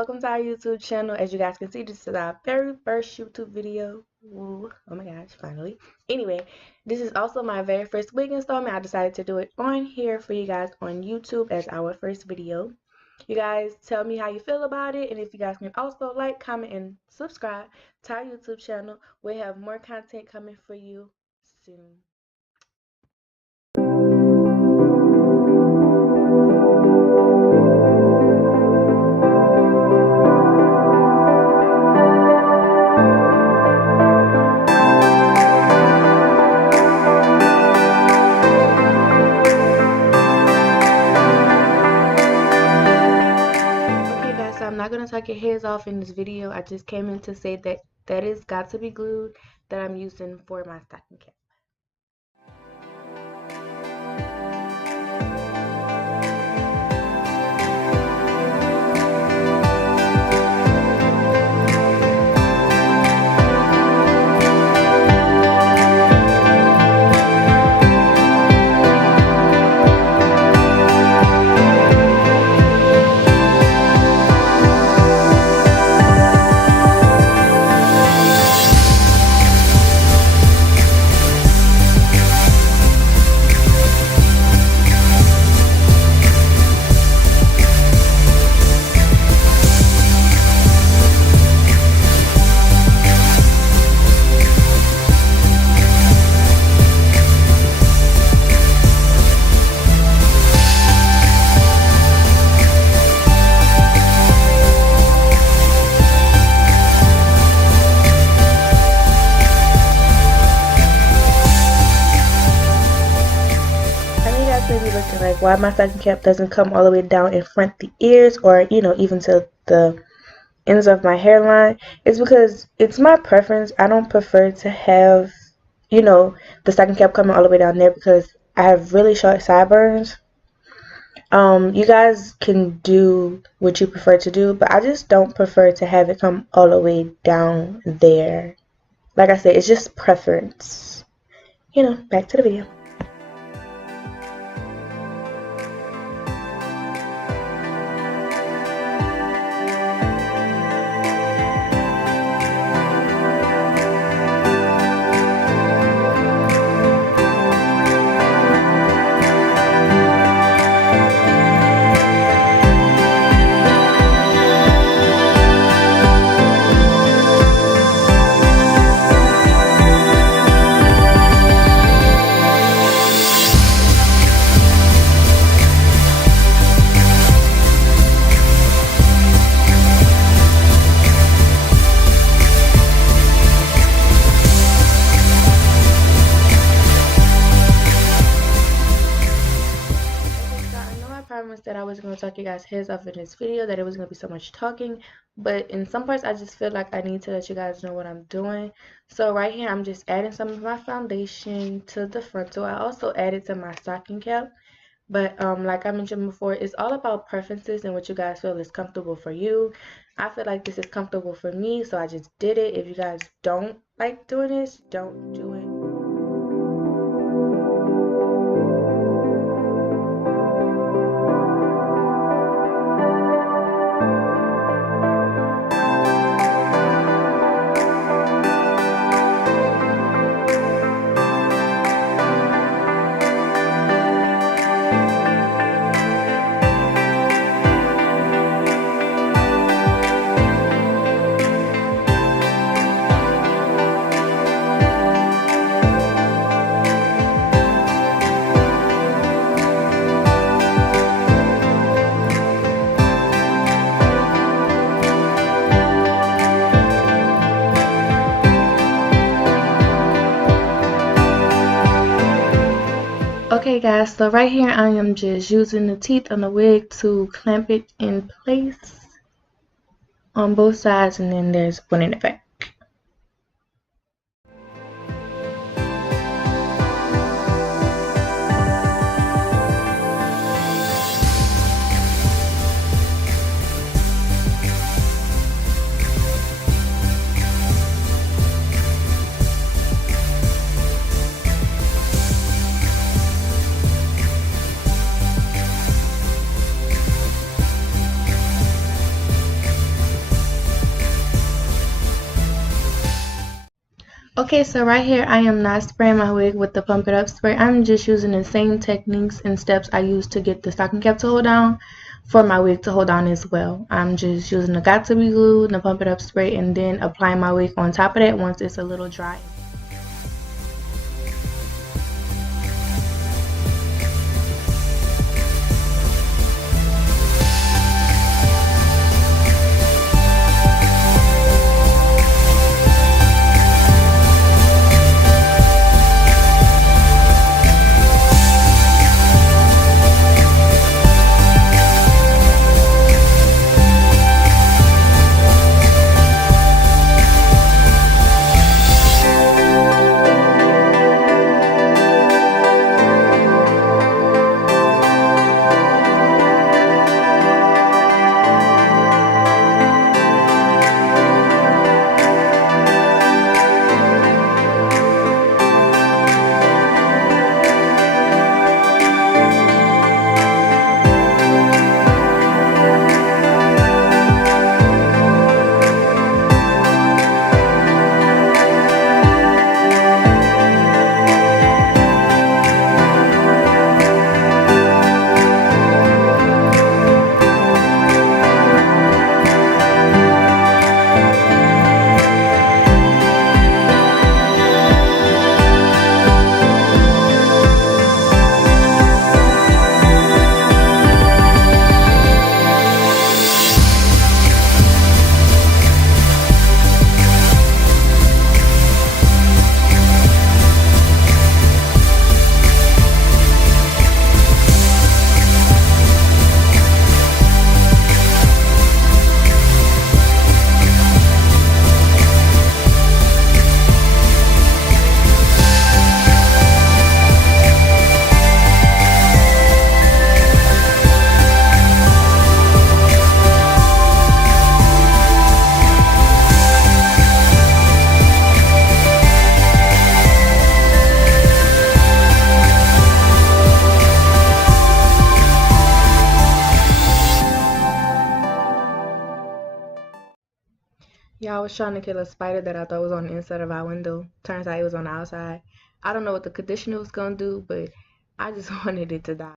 welcome to our YouTube channel. As you guys can see, this is our very first YouTube video. Ooh, oh my gosh, finally. Anyway, this is also my very first wig installment. I decided to do it on here for you guys on YouTube as our first video. You guys tell me how you feel about it, and if you guys can also like, comment, and subscribe to our YouTube channel. We have more content coming for you soon. I'm not going to take your hairs off in this video. I just came in to say that is got to be glued that I'm using for my stocking cap. Maybe looking like why my stocking cap doesn't come all the way down in front the ears, or even to the ends of my hairline. Is because it's my preference. I don't prefer to have the stocking cap coming all the way down there because I have really short sideburns. You guys can do what you prefer to do, but I just don't prefer to have it come all the way down there. Like I said, it's just preference. Back to the video. That I was going to talk you guys heads off in this video, that it was going to be so much talking, but in some parts I just feel like I need to let you guys know what I'm doing. So right here I'm just adding some of my foundation to the frontal. I also added to my stocking cap, but like I mentioned before, it's all about preferences and what you guys feel is comfortable for you. I feel like this is comfortable for me, so I just did it. If you guys don't like doing this, don't do it. Okay guys, so right here I am just using the teeth on the wig to clamp it in place on both sides, and then there's one in the back. Okay, so right here I am not spraying my wig with the pump it up spray. I'm just using the same techniques and steps I used to get the stocking cap to hold down for my wig to hold down as well. I'm just using the got to be glue, the pump it up spray, and then applying my wig on top of that once it's a little dry. Yeah, I was trying to kill a spider that I thought was on the inside of our window. Turns out it was on the outside. I don't know what the conditioner was gonna do, but I just wanted it to die.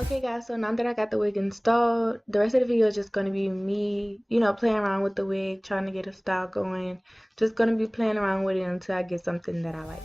Okay guys, so now that I got the wig installed, the rest of the video is just going to be me, playing around with the wig, trying to get a style going. Just going to be playing around with it until I get something that I like.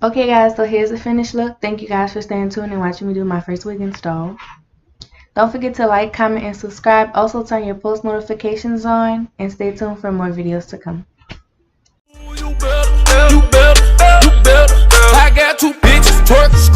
Okay guys, so here's the finished look. Thank you guys for staying tuned and watching me do my first wig install. Don't forget to like, comment, and subscribe. Also turn your post notifications on and stay tuned for more videos to come. You better, I got two bitches twerk.